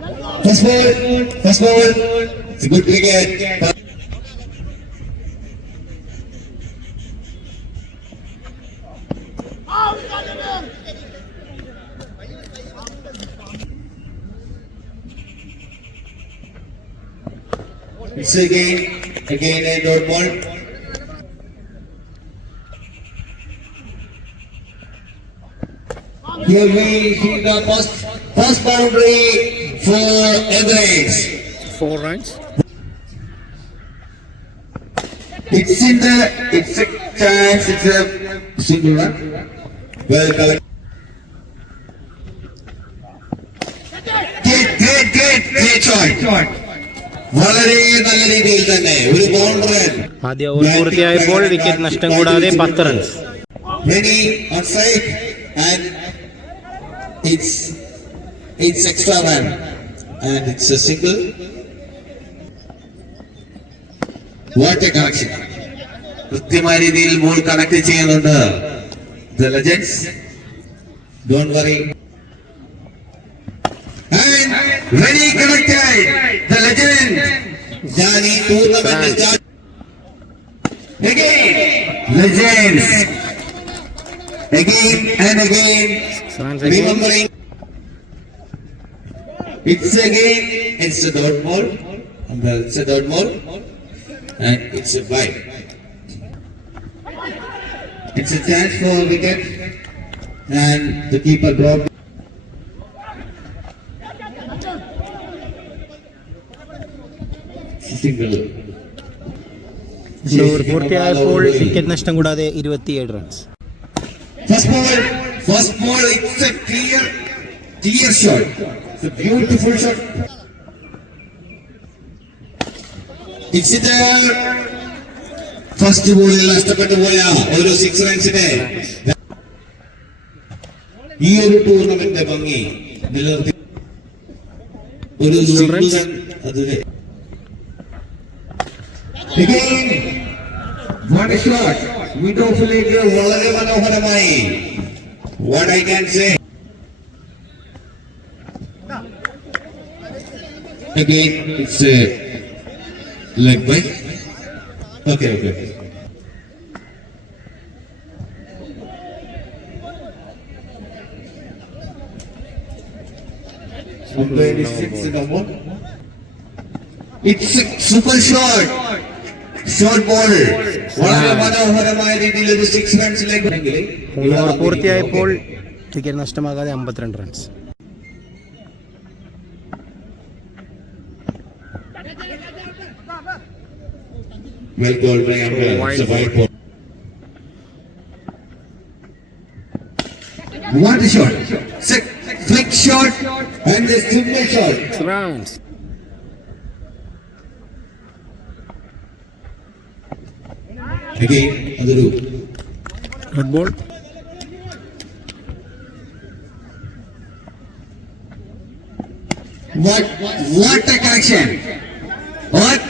First ball, first ball. It's a good cricket. It's again, again a dot ball. Here we see the first, first boundary for Everest. Four runs It's in the, it's a chance, it's a single run. Well covered. Great, great, great, great shot. വളരെ നല്ല രീതിയിൽ തന്നെ ഒരു boundary ആദ്യ over പൂർത്തിയായപ്പോൾ wicket നഷ്ടം കൂടാതെ പത്ത് runs Many on side and it's it's extra run and it's a single. What a connection. കൃത്യമായ രീതിയിൽ ബോൾ കണക്ട് ചെയ്യുന്നുണ്ട് the legends don't worry And ready connected. The legend. ഞാൻ ഈ tournament Again. Legends. Again and again. Runs again. Remembering. It's again. It's a dot ball. And the- It's a dot ball. And it's a bite. It's a chance for a wicket. And the keeper dropped. Single. Over പൂർത്തിയായപ്പോൾ wicket നഷ്ടം കൂടാതെ ഇരുപത്തിയേഴ് runs First ball, first ball, it's a clear, clear shot. It's there. First ബോളിൽ നഷ്ടപ്പെട്ടു പോയ ഒരു six റൺസിനെ ഈ ഒരു tournament ഭംഗി നിലനിർത്തി. ഒരു അതിലെ Again, what a shot. മിഡ് ഓഫിലേക്ക് വളരെ മനോഹരമായി. What I can say Again, it's a leg by. Okay, okay. Umpire distance no more. It's a super shot. Short ball വളരെ മനോഹരമായ രീതിയിൽ ഒരു സിക്സ് റൺസിലേക്ക് ഉണ്ടെങ്കിൽ മൂന്ന് ഓവർ പൂർത്തിയായപ്പോൾ വിക്കറ്റ് നഷ്ടമാകാതെ അമ്പത്തിരണ്ട് റൺസ് মেলকর্মে আমরা সবাই One shot, six, flick shot, and the single shot. Rounds. Again, Aduru. Good ball. What, what a connection? What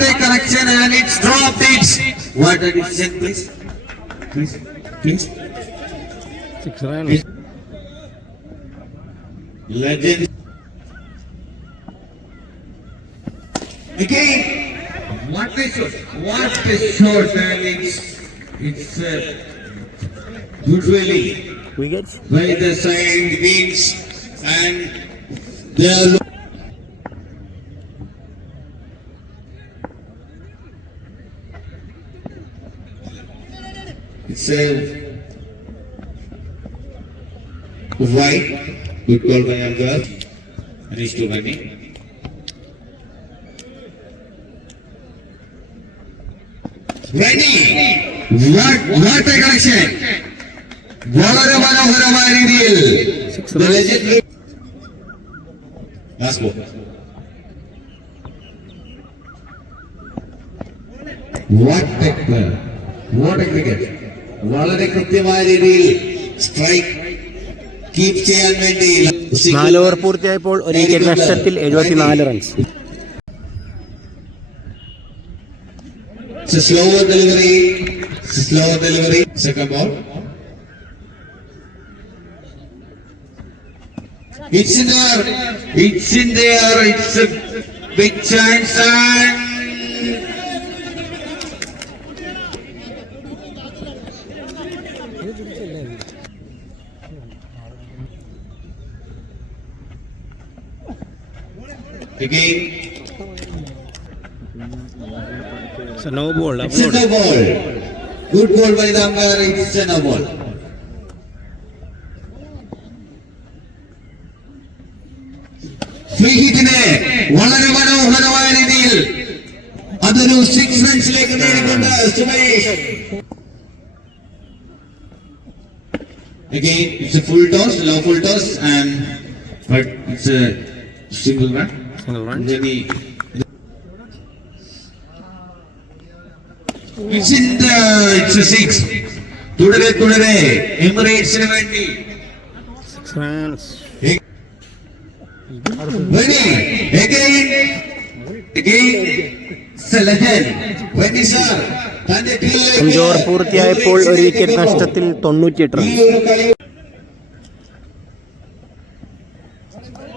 decision and it's dropped it. What a decision, please. Please, please. Six runs. Legend. Again, what is a What is short a! And it's it's uh, good really. Wickets. By the side wings and the. lo- It's a white. Good call by umpire. Anish to running. Ready! What, what a connection! വളരെ മനോഹരമായ രീതിയിൽ Six The runs. legendary- Last ball. What a what a cricket. വളരെ കൃത്യമായ രീതിയിൽ strike keep ചെയ്യാൻ വേണ്ടി നാല് over പൂർത്തിയായപ്പോൾ ഒരു വിക്കറ്റ് നഷ്ടത്തിൽ എഴുപത്തിനാല് runs slow delivery slow delivery second ball It's in there. It's in there. It's a big chance and again. No ball It's a no ball. Good ball by the umpire. It's a no ball. Free ഹിറ്റിനെ വളരെ മനോഹരമായ രീതിയിൽ അതൊരു six റൺസിലേക്ക് നേടിക്കൊണ്ട് Sumesh Again, it's a full toss, low full toss, and but it's a single run. It's in the, it's a six. തുടരെ തുടരെ. എമിറേറ്റ്സിന് വേണ്ടി. Six runs Ready, again, again, it's a legend. Wendy sir, തന്റെ ടീമിലേക്ക് അഞ്ച് over പൂർത്തിയായപ്പോൾ ഒരു wicket നഷ്ടത്തിൽ തൊണ്ണൂറ്റിയെട്ട് റൺസ് ഒരു കളി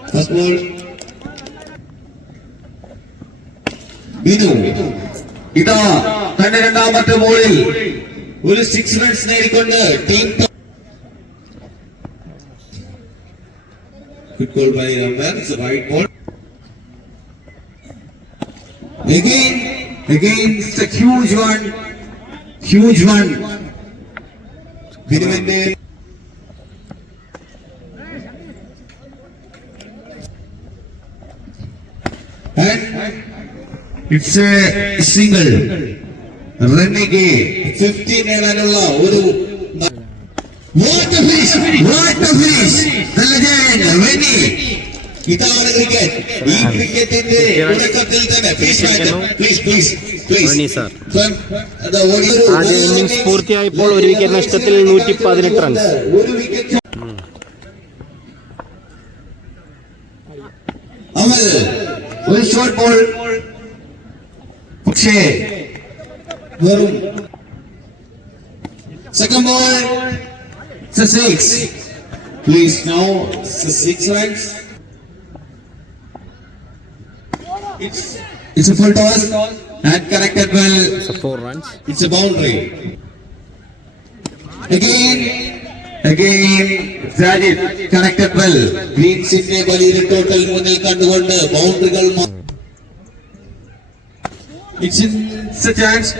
First ball. ഇതു ഇതാ തന്റെ രണ്ടാമത്തെ ബോളിൽ ഒരു six runs നേടിക്കൊണ്ട് team huge one huge one തിരുവന്തേൽ finish! A single റണ്ണിക്ക് ഫിഫ്റ്റി നേടാനുള്ള ഒരു ഇതാണ് ക്രിക്കറ്റ് ഈ ക്രിക്കറ്റിന്റെ തുടക്കത്തിൽ തന്നെ പ്ലീസ് പ്ലീസ് പ്ലീസ് ആദ്യ ഇന്നിംഗ്സ് പൂർത്തിയായപ്പോൾ ഒരു വിക്കറ്റ് നഷ്ടത്തിൽ നൂറ്റി പതിനെട്ട് റൺസ് അമൽ ഒരു ഷോർട്ട് ബോൾ പക്ഷേ വെറും second ball six please now six runs It's, it's a full toss and connected well. Four runs It's a boundary. Again, again, Sajid connected well. ഗ്രീൻസിന്റെ വലിയൊരു ടോട്ടൽ മുന്നിൽ കണ്ടുകൊണ്ട് ബൗണ്ടറികൾ It's in a chance.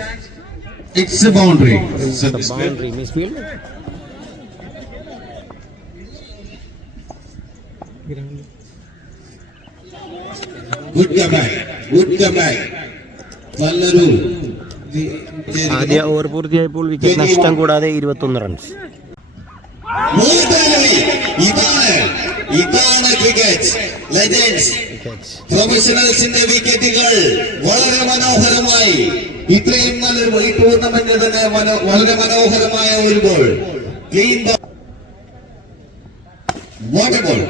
It's a boundary. It's a misfield. Boundary misfield Good comeback. Good comeback. നല്ലൊരു ആദ്യ over പൂർത്തിയായപ്പോൾ wicket നഷ്ടം കൂടാതെ ഇരുപത്തൊന്ന് runs ഇതാണ് ഇതാണ് ക്രിക്കറ്റ് ലെജൻസ് പ്രൊഫഷണൽസിന്റെ വിക്കറ്റുകൾ വളരെ മനോഹരമായി ഇത്രയും നല്ലൊരു ഈ ടൂർണമെന്റ് തന്നെ വളരെ മനോഹരമായ ഒരു ball clean water ball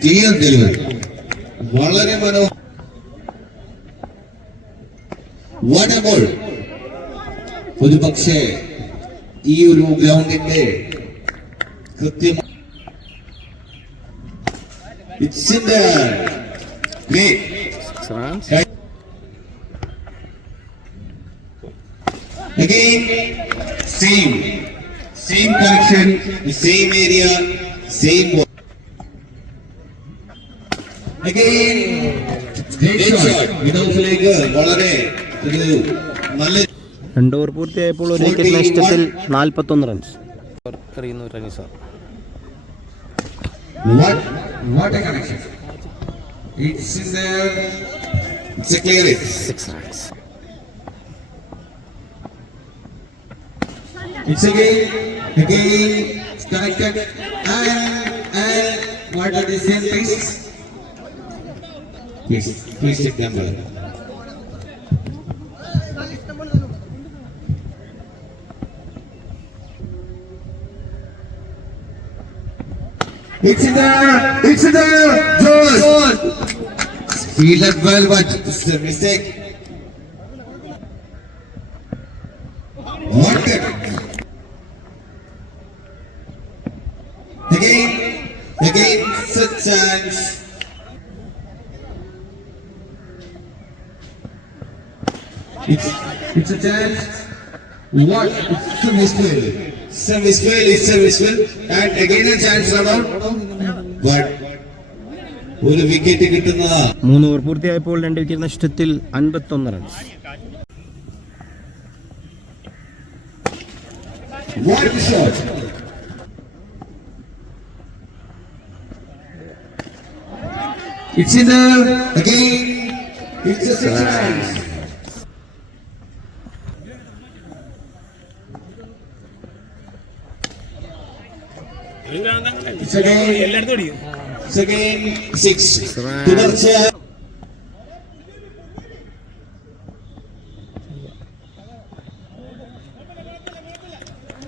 clear delivery വളരെ മനോഹര വാട്ടർ ബോൾ ഒരു പക്ഷേ ഈ ഒരു ഗ്രൗണ്ടിന്റെ കൃത്യം the great six runs Again, same, same connection, the same area, same ball. Again, great shot. വിനോദിലേക്ക് വളരെ ഒരു നല്ല രണ്ട് ഓവർ പൂർത്തിയായപ്പോൾ ഒരു വിക്കറ്റ് നഷ്ടത്തിൽ നാൽപ്പത്തൊന്ന് റൺസ് എറിയുന്നു ഒരു sir What a connection. It's in there. It's a clear it. Six runs. It's again, again, it's connected, and, and what are the same things? Please, please check them, brother. It's there, it's there, George! Fielded well, but it's a mistake. What a Again, Again, a chance. It's, it's a chance. What? It's a whistle. It's a whistle, it's a whistle. And again a chance run out. But ഒരു wicket കിട്ടുന്നതാ മൂന്ന് over പൂർത്തിയായപ്പോൾ രണ്ട് wicket നഷ്ടത്തിൽ അൻപത്തൊന്ന് runs What a shot! It's in the again. It's a six runs. It's again. It's again six. തുടർച്ചയായ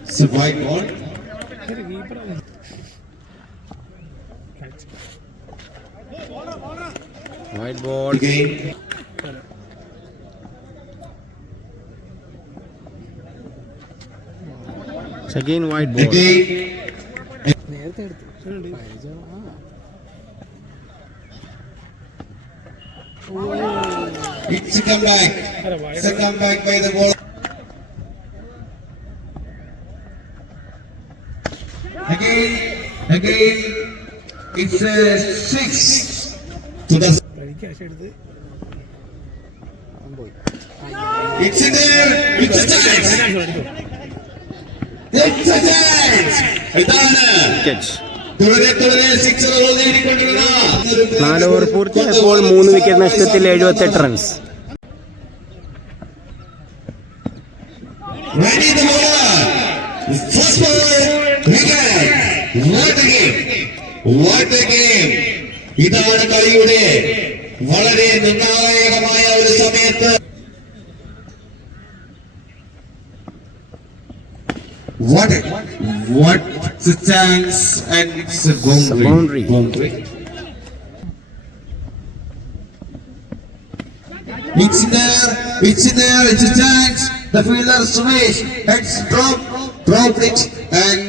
It's a white ball. White ball Again. Again white It's a comeback. It's a comeback by the ball. Again, again, it's a six. To the It's in there. It's a chance. It's a chance. ഇതാണ് നാല് over പൂർത്തിയായപ്പോൾ മൂന്ന് wicket നഷ്ടത്തിൽ എഴുപത്തെട്ട് runs. ഇതാണ് കളിയുടെ വളരെ നിർണായകമായ ഒരു സമയത്ത് What it? What the chance and it's a boundary. boundary. It's there, it's there, it's a chance. The fielder Suresh heads drop, drop it and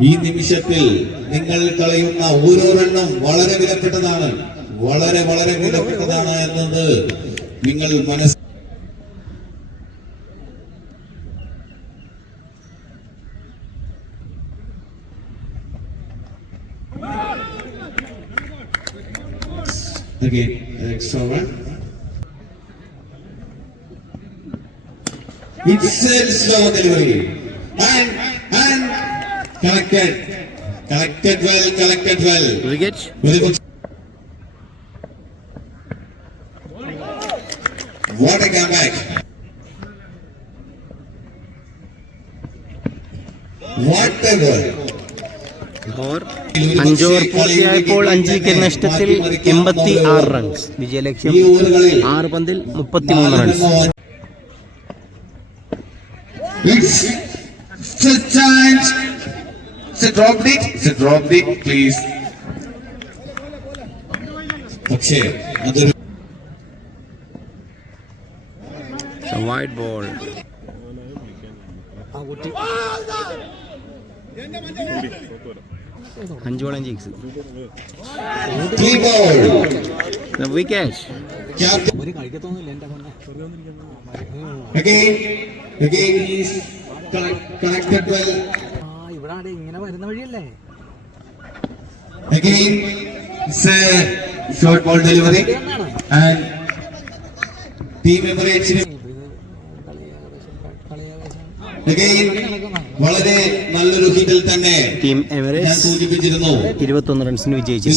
ഈ നിമിഷത്തിൽ നിങ്ങൾ കളയുന്ന ഓരോരെണ്ണം വളരെ വിലപ്പെട്ടതാണ് വളരെ വളരെ വിലപ്പെട്ടതാണ് എന്നത് നിങ്ങൾ മനസ്സ് Again, the next over. It's slow delivery. And, and, collected. Collected well, collected well. What a comeback. What a goal. Over അഞ്ച് ഓവർ പൂർത്തിയായപ്പോൾ അഞ്ച് വിക്കറ്റ് നഷ്ടത്തിൽ എൺപത്തി ആറ് റൺസ് വിജയലക്ഷ്യം ഈ ഓവറുകളിൽ ആറ് പന്തിൽ മുപ്പത്തിമൂന്ന് runs It's, it's a chance. It's a drop it. It's a drop it, please. പക്ഷേ അതൊരു വൈറ്റ് ബോൾ അഞ്ച് ബോൾ അഞ്ച് six he's connect- connected well. ആ ഇവിടെ ഇങ്ങനെ വരുന്ന വഴിയല്ലേ Again, it's a short ball delivery. വളരെ നല്ലൊരു ഹിറ്റിൽ തന്നെ ടീം എവറേസ്റ്റ് സൂചിപ്പിച്ചിരുന്നു. ഇരുപത്തൊന്ന് റൺസിന് വിജയിച്ചു